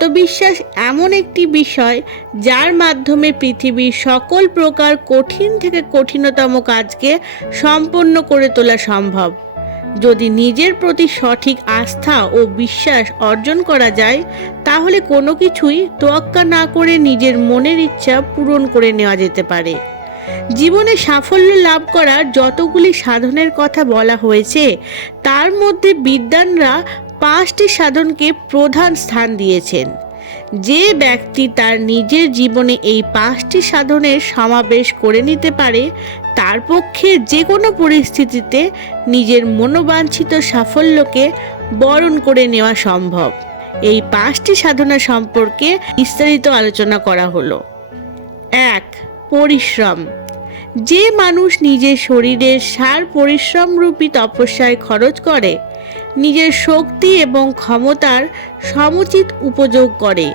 আত্মবিশ্বাস এমন একটি বিষয় যার মাধ্যমে পৃথিবীর সকল প্রকার কঠিন থেকে কঠিনতম কাজকে সম্পন্ন করে তোলা সম্ভব। যদি নিজের প্রতি সঠিক আস্থা ও বিশ্বাস অর্জন করা যায়, তাহলে কোনো কিছুই তোয়াক্কা না করে নিজের মনের ইচ্ছা পূরণ করে নেওয়া যেতে পারে। জীবনে সাফল্য লাভ করার যতগুলি সাধনের কথা বলা হয়েছে, তার মধ্যে বিদ্বানরা 5টি সাধনকে প্রধান স্থান দিয়েছেন। যে ব্যক্তি তার নিজের জীবনে এই 5টি সাধনের সমাবেশ করে নিতে পারে, তার পক্ষে যে কোনো পরিস্থিতিতে নিজের মনোবাঞ্ছিত সাফল্যকে বরণ করে নেওয়া সম্ভব। এই 5টি সাধনা সম্পর্কে বিস্তারিত আলোচনা করা হলো। 1. পরিশ্রম। যে মানুষ নিজের শরীরের সার পরিশ্রমরূপী তপস্যায় খরচ করে, নিজের শক্তি এবং ক্ষমতার সমুচিত উপযোগ করে,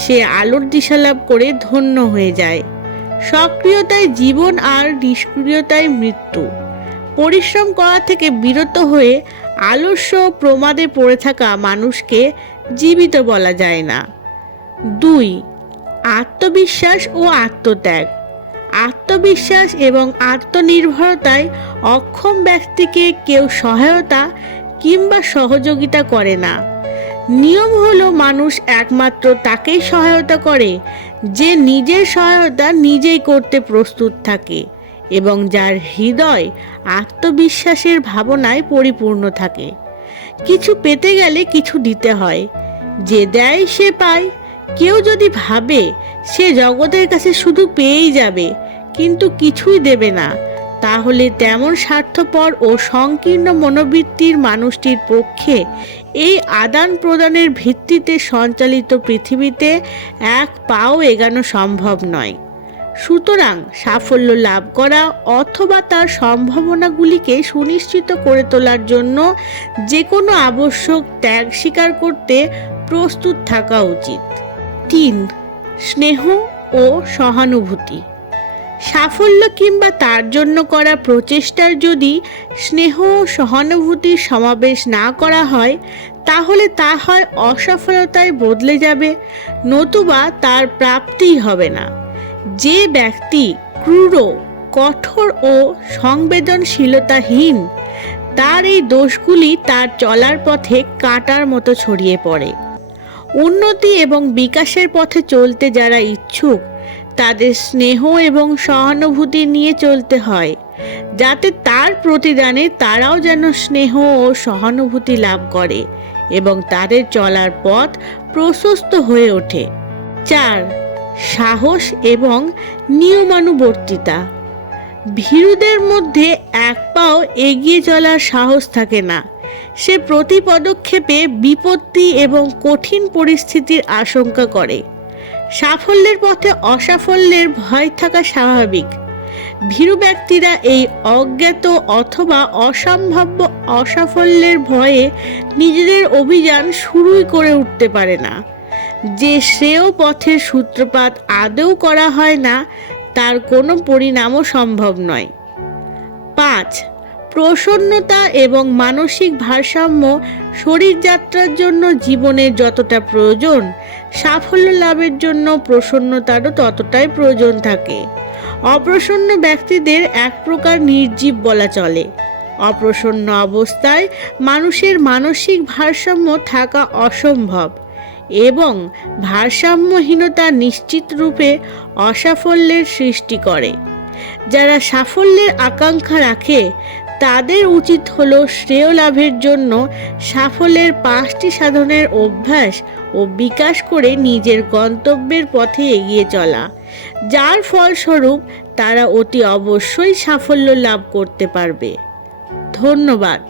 সে আলোর দিশালাভ করে ধন্য হয়ে যায়। সক্রিয়তায় জীবন আর নিষ্ক্রিয়তায় মৃত্যু। পরিশ্রম করা থেকে বিরত হয়ে আলস্য প্রমাদে পড়ে থাকা মানুষকে জীবিত বলা যায় না। 2. আত্মবিশ্বাস ও আত্মত্যাগ। আত্মবিশ্বাস এবং আত্মনির্ভরতায় অক্ষম ব্যক্তিকে কেউ সহায়তা কিংবা সহযোগিতা করে না। নিয়ম হলো মানুষ একমাত্র তাকেই সহায়তা করে যে নিজের সহায়তা নিজেই করতে প্রস্তুত থাকে এবং যার হৃদয় আত্মবিশ্বাসের ভাবনায় পরিপূর্ণ থাকে। কিছু পেতে গেলে কিছু দিতে হয়, যে দেয় সে পায়। কেউ যদি ভাবে সে জগতের কাছে শুধু পেয়েই যাবে কিন্তু কিছুই দেবে না, তাহলে তেমন স্বার্থপর ও সংকীর্ণ মনোবৃত্তির মানুষটির পক্ষে এই আদান প্রদানের ভিত্তিতে সঞ্চালিত পৃথিবীতে এক পাও এগানো সম্ভব নয়। সুতরাং সাফল্য লাভ করা অথবা তার সম্ভাবনাগুলিকে সুনিশ্চিত করে তোলার জন্য যে কোনো আবশ্যক ত্যাগ স্বীকার করতে প্রস্তুত থাকা উচিত। 3. স্নেহ ও সহানুভূতি। সাফল্য কিংবা তার জন্য করা প্রচেষ্টার যদি স্নেহ ও সহানুভূতির সমাবেশ না করা হয়, তাহলে তা হয় অসফলতায় বদলে যাবে, নতুবা তার প্রাপ্তিই হবে না। যে ব্যক্তি ক্রূর, কঠোর ও সংবেদনশীলতাহীন, তার এই দোষগুলি তার চলার পথে কাঁটার মতো ছড়িয়ে পড়ে। উন্নতি এবং বিকাশের পথে চলতে যারা ইচ্ছুক, তাদের স্নেহ এবং সহানুভূতি নিয়ে চলতে হয়, যাতে তার প্রতিদানে তারাও যেন স্নেহ ও সহানুভূতি লাভ করে এবং তাদের চলার পথ প্রশস্ত হয়ে ওঠে। 4. সাহস এবং নিয়মানুবর্তিতা। ভীরুদের মধ্যে এক পাও এগিয়ে চলার সাহস থাকে না। সে প্রতি পদক্ষেপে বিপত্তি এবং কঠিন পরিস্থিতির আশঙ্কা করে। সাফল্যের পথে অসাফল্যের ভয় থাকা স্বাভাবিক। ভীরু ব্যক্তিরা এই অজ্ঞাত অথবা অসম্ভাব্য অসাফল্যের ভয়ে নিজেদের অভিযান শুরুই করে উঠতে পারে না। যে শ্রেয় পথের সূত্রপাত আদৌ করা হয় না, তার কোনো পরিণামও সম্ভব নয়। 5. প্রসন্নতা এবং মানসিক ভারসাম্য শরীরযাত্রার জন্য জীবনে যতটা প্রয়োজন, সাফল্য লাভের জন্য প্রসন্নতারও ততটাই প্রয়োজন থাকে। অপ্রসন্ন ব্যক্তিদের এক প্রকার নির্জীব বলা চলে। অপ্রসন্ন অবস্থায় মানুষের মানসিক ভারসাম্য থাকা অসম্ভব এবং ভারসাম্যহীনতা নিশ্চিত রূপে অসাফল্যের সৃষ্টি করে। যারা সাফল্যের আকাঙ্ক্ষা রাখে, তাদের উচিত হলো শ্রেয় লাভের জন্য সাফল্যের 5টি সাধনের অভ্যাস ও বিকাশ করে নিজের গন্তব্যের পথে এগিয়ে চলা, যার ফলস্বরূপ তারা অতি অবশ্যই সাফল্য লাভ করতে পারবে। ধন্যবাদ।